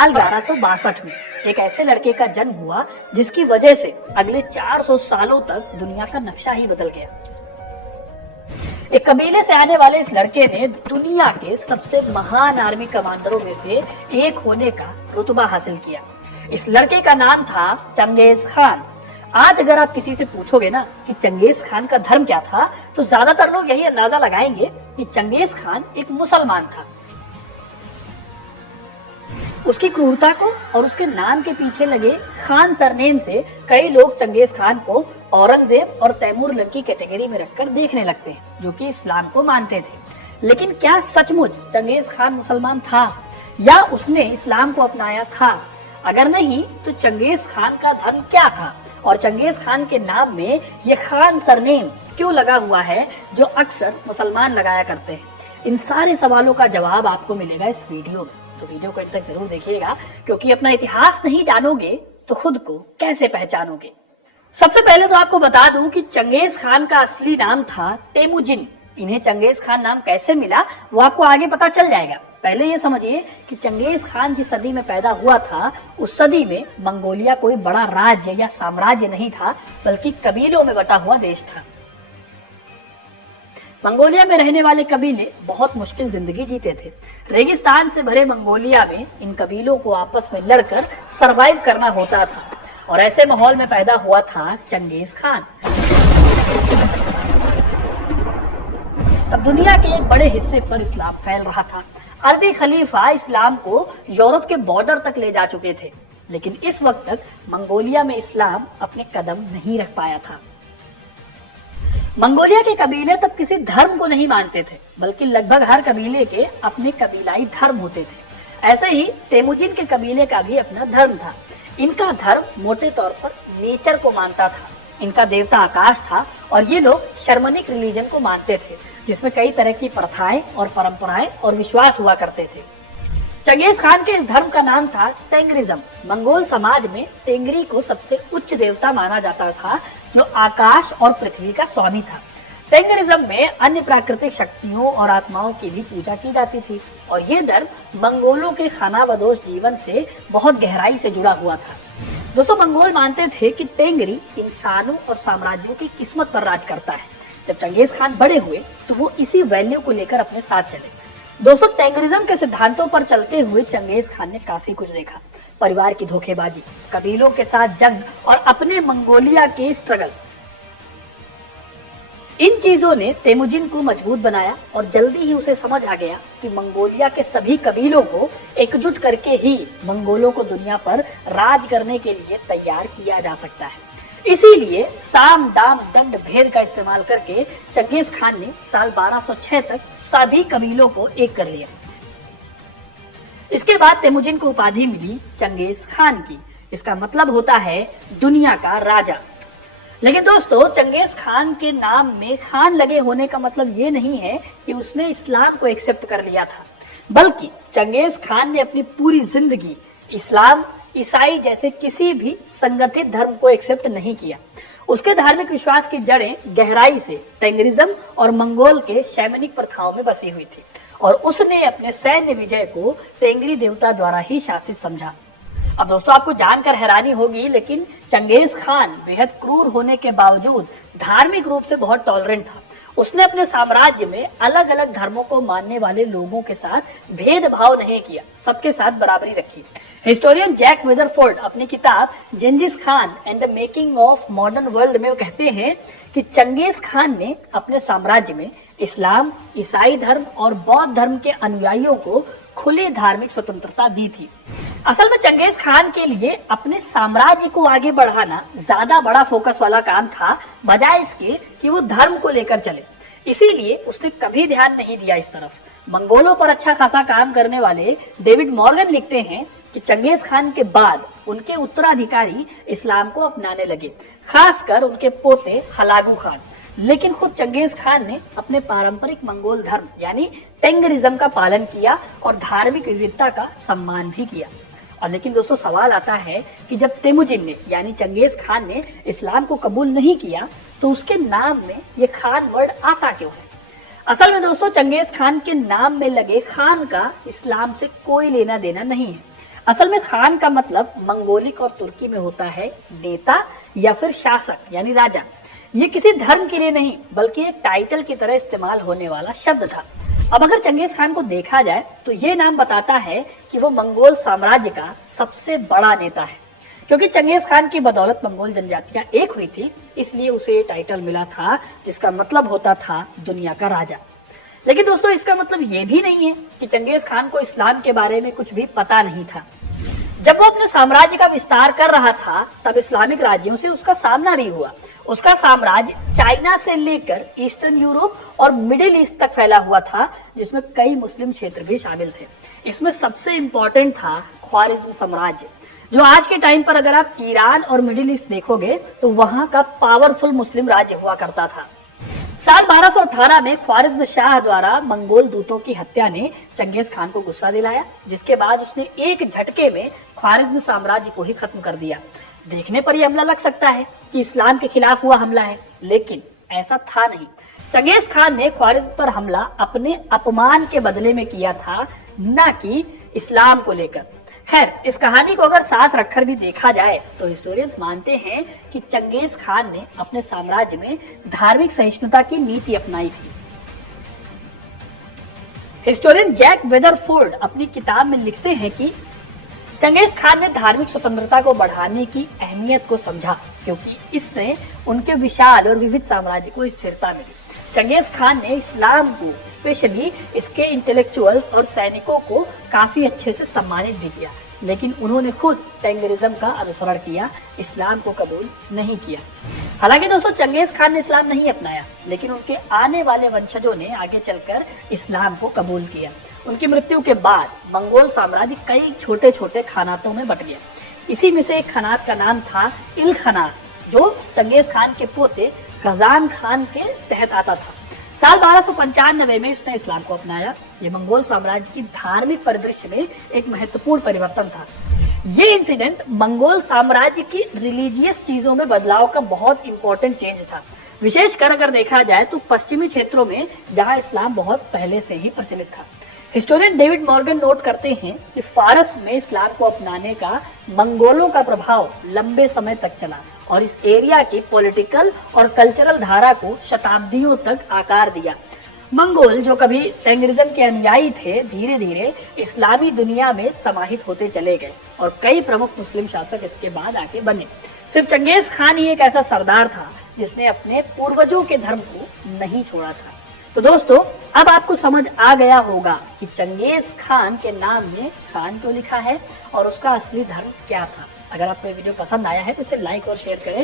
साल 1162 में एक ऐसे लड़के का जन्म हुआ जिसकी वजह से अगले 400 सालों तक दुनिया का नक्शा ही बदल गया। एक कबीले से आने वाले इस लड़के ने दुनिया के सबसे महान आर्मी कमांडरों में से एक होने का रुतबा हासिल किया। इस लड़के का नाम था चंगेज खान। आज अगर आप किसी से पूछोगे ना कि चंगेज खान का धर्म क्या था, तो ज्यादातर लोग यही अंदाजा लगाएंगे कि चंगेज खान एक मुसलमान था। उसकी क्रूरता को और उसके नाम के पीछे लगे खान सरनेम से कई लोग चंगेज खान को औरंगजेब और तैमूर लंग की कैटेगरी में रखकर देखने लगते हैं, जो कि इस्लाम को मानते थे। लेकिन क्या सचमुच चंगेज खान मुसलमान था या उसने इस्लाम को अपनाया था? अगर नहीं तो चंगेज खान का धर्म क्या था और चंगेज खान के नाम में ये खान सरनेम क्यों लगा हुआ है जो अक्सर मुसलमान लगाया करते हैं? इन सारे सवालों का जवाब आपको मिलेगा इस वीडियो में, तो वीडियो को अंत तक जरूर देखिएगा, क्योंकि अपना इतिहास नहीं जानोगे तो खुद को कैसे पहचानोगे। सबसे पहले तो आपको बता दूं कि चंगेज खान का असली नाम था तेमुजिन। इन्हें चंगेज खान नाम कैसे मिला वो आपको आगे पता चल जाएगा। पहले ये समझिए कि चंगेज खान जिस सदी में पैदा हुआ था, उस सदी में मंगोलिया कोई बड़ा राज्य या साम्राज्य नहीं था, बल्कि कबीलों में बटा हुआ देश था। मंगोलिया में रहने वाले कबीले बहुत मुश्किल जिंदगी जीते थे। रेगिस्तान से भरे मंगोलिया में इन कबीलों को आपस में लड़कर सरवाइव करना होता था, और ऐसे माहौल में पैदा हुआ था चंगेज खान। तब दुनिया के एक बड़े हिस्से पर इस्लाम फैल रहा था। अरबी खलीफा इस्लाम को यूरोप के बॉर्डर तक ले जा चुके थे, लेकिन इस वक्त तक मंगोलिया में इस्लाम अपने कदम नहीं रख पाया था। मंगोलिया के कबीले तब किसी धर्म को नहीं मानते थे, बल्कि लगभग हर कबीले के अपने कबीलाई धर्म होते थे। ऐसे ही तेमुजिन के कबीले का भी अपना धर्म था। इनका धर्म मोटे तौर पर नेचर को मानता था। इनका देवता आकाश था और ये लोग शर्मनिक रिलीजन को मानते थे, जिसमें कई तरह की प्रथाएं और परंपराएं और विश्वास हुआ करते थे। चंगेज खान के इस धर्म का नाम था टेंगरिज्म। मंगोल समाज में टेंगरी को सबसे उच्च देवता माना जाता था, जो आकाश और पृथ्वी का स्वामी था। टेंगरिज्म में अन्य प्राकृतिक शक्तियों और आत्माओं की भी पूजा की जाती थी, और ये धर्म मंगोलों के खानाबदोश जीवन से बहुत गहराई से जुड़ा हुआ था। दोस्तों, मंगोल मानते थे कि टेंगरी इंसानों और साम्राज्यों की किस्मत पर राज करता है। जब चंगेज खान बड़े हुए तो वो इसी वैल्यू को लेकर अपने साथ चले। दोस्तों, टेंगरिज्म के सिद्धांतों पर चलते हुए चंगेज खान ने काफी कुछ देखा। परिवार की धोखेबाजी, कबीलों के साथ जंग और अपने मंगोलिया के स्ट्रगल। इन चीजों ने तेमुजिन को मजबूत बनाया, और जल्दी ही उसे समझ आ गया कि मंगोलिया के सभी कबीलों को एकजुट करके ही मंगोलों को दुनिया पर राज करने के लिए तैयार किया जा सकता है। इसीलिए साम दाम दंड भेद का इस्तेमाल करके चंगेज खान ने साल 1206 तक सभी कबीलों को एक कर लिया। इसके बाद तेमुजिन को उपाधि मिली चंगेज खान की। इसका मतलब होता है दुनिया का राजा। लेकिन दोस्तों, चंगेज खान के नाम में खान लगे होने का मतलब ये नहीं है कि उसने इस्लाम को एक्सेप्ट कर लिया था, बल्कि चंगेज खान ने अपनी पूरी जिंदगी इस्लाम, ईसाई जैसे किसी भी संगठित धर्म को एक्सेप्ट नहीं किया। उसके धार्मिक विश्वास की जड़ें गहराई से टेंगरिज्म और मंगोल के शैमनिक प्रथाओं में बसी हुई थी, और उसने अपने सैन्य विजय को टेंगरी देवता द्वारा ही शासित समझा। अब दोस्तों, आपको जानकर हैरानी होगी, लेकिन चंगेज खान बेहद क्रूर होने के बावजूद धार्मिक रूप से बहुत टॉलरेंट था। उसने अपने साम्राज्य में अलग अलग धर्मों को मानने वाले लोगों के साथ भेदभाव नहीं किया, सबके साथ बराबरी रखी। हिस्टोरियन जैक वेदरफोर्ड अपनी किताब Genghis Khan and the making of modern world में कहते हैं कि चंगेज खान ने अपने साम्राज्य में इस्लाम, ईसाई धर्म और बौद्ध धर्म के अनुयायियों को खुली धार्मिक स्वतंत्रता दी थी। असल में चंगेज खान के लिए अपने साम्राज्य को आगे बढ़ाना ज्यादा बड़ा फोकस वाला काम था, बजाय इसके कि वो धर्म को लेकर चले। इसीलिए उसने कभी ध्यान नहीं दिया इस तरफ। मंगोलों पर अच्छा खासा काम करने वाले डेविड मॉर्गन लिखते हैं कि चंगेज खान के बाद उनके उत्तराधिकारी इस्लाम को अपनाने लगे, खासकर उनके पोते हलागू खान। लेकिन खुद चंगेज खान ने अपने पारंपरिक मंगोल धर्म यानी टेंगरिज्म का पालन किया और धार्मिक विविधता का सम्मान भी किया। और लेकिन दोस्तों, सवाल आता है कि जब तेमुजिन ने यानी चंगेज खान ने इस्लाम को कबूल नहीं किया, तो उसके नाम में ये खान वर्ड आता क्यों है? असल में दोस्तों, चंगेज खान के नाम में लगे खान का इस्लाम से कोई लेना देना नहीं है। असल में खान का मतलब मंगोलिक और तुर्की में होता है नेता या फिर शासक यानी राजा। ये किसी धर्म के लिए नहीं बल्कि एक टाइटल की तरह इस्तेमाल होने वाला शब्द था। अब अगर चंगेज खान को देखा जाए तो ये नाम बताता है कि वो मंगोल साम्राज्य का सबसे बड़ा नेता है। क्योंकि चंगेज खान की बदौलत मंगोल जनजातियां एक हुई थी, इसलिए उसे ये टाइटल मिला था जिसका मतलब होता था दुनिया का राजा। लेकिन दोस्तों, इसका मतलब ये भी नहीं है कि चंगेज खान को इस्लाम के बारे में कुछ भी पता नहीं था। जब वो अपने साम्राज्य का विस्तार कर रहा था तब इस्लामिक राज्यों से उसका सामना भी हुआ। उसका साम्राज्य चाइना से लेकर ईस्टर्न यूरोप और मिडिल ईस्ट तक फैला हुआ था, जिसमें कई मुस्लिम क्षेत्र भी शामिल थे। इसमें सबसे इंपॉर्टेंट था ख्वारिज्म साम्राज्य, जो आज के टाइम पर अगर आप ईरान और मिडिल ईस्ट देखोगे तो वहां का पावरफुल मुस्लिम राज्य हुआ करता था। साल 1218 में ख्वारिज्म शाह द्वारा मंगोल दूतों की हत्या ने चंगेज खान को गुस्सा दिलाया, जिसके बाद उसने एक झटके में ख्वारिज्म साम्राज्य को ही खत्म कर दिया। देखने पर यह हमला लग सकता है कि इस्लाम के खिलाफ हुआ हमला है, लेकिन ऐसा था नहीं। चंगेज खान ने ख्वारिज्म पर हमला अपने अपमान के बदले में किया था, न कि इस्लाम को लेकर। खैर, इस कहानी को अगर साथ रखकर भी देखा जाए तो हिस्टोरियंस मानते हैं कि चंगेज खान ने अपने साम्राज्य में धार्मिक सहिष्णुता की नीति अपनाई थी। हिस्टोरियन जैक वेदरफोर्ड अपनी किताब में लिखते हैं कि चंगेज खान ने धार्मिक स्वतंत्रता को बढ़ाने की अहमियत को समझा, क्योंकि इसने उनके विशाल और विविध साम्राज्य को स्थिरता मिली। चंगेज खान ने इस्लाम को, स्पेशली इसके इंटेलेक्चुअल्स और सैनिकों को काफी अच्छे से सम्मानित भी किया, लेकिन उन्होंने खुद टेंगरिज्म का अनुसरण किया, इस्लाम को कबूल नहीं किया। हालांकि दोस्तों, चंगेज खान ने इस्लाम नहीं अपनाया, लेकिन उनके आने वाले वंशजों ने आगे चलकर इस्लाम को कबूल किया। उनकी मृत्यु के बाद मंगोल साम्राज्य कई छोटे छोटे खानातों में बट गया। इसी में से एक खानात का नाम था इल खानात, जो चंगेज खान के पोते गजान खान के तहत आता था। साल 1295 में इसने इस्लाम को अपनाया। ये मंगोल साम्राज्य की धार्मिक परिदृश्य में एक महत्वपूर्ण परिवर्तन था। ये इंसिडेंट मंगोल साम्राज्य की रिलीजियस चीजों में बदलाव का बहुत इंपॉर्टेंट चेंज था, विशेषकर अगर देखा जाए तो पश्चिमी क्षेत्रों में, जहां इस्लाम बहुत पहले से ही प्रचलित था। हिस्टोरियन डेविड मॉर्गन नोट करते हैं कि फारस में इस्लाम को अपनाने का मंगोलों का प्रभाव लंबे समय तक चला और इस एरिया की पॉलिटिकल और कल्चरल धारा को शताब्दियों तक आकार दिया। मंगोल, जो कभी टेंगरिज्म के अनुयायी थे, धीरे धीरे इस्लामी दुनिया में समाहित होते चले गए और कई प्रमुख मुस्लिम शासक इसके बाद आके बने। सिर्फ चंगेज खान ही एक ऐसा सरदार था जिसने अपने पूर्वजों के धर्म को नहीं छोड़ा था। तो दोस्तों, अब आपको समझ आ गया होगा कि चंगेज खान के नाम में खान क्यों लिखा है और उसका असली धर्म क्या था। अगर आपको ये वीडियो पसंद आया है तो इसे लाइक और शेयर करें।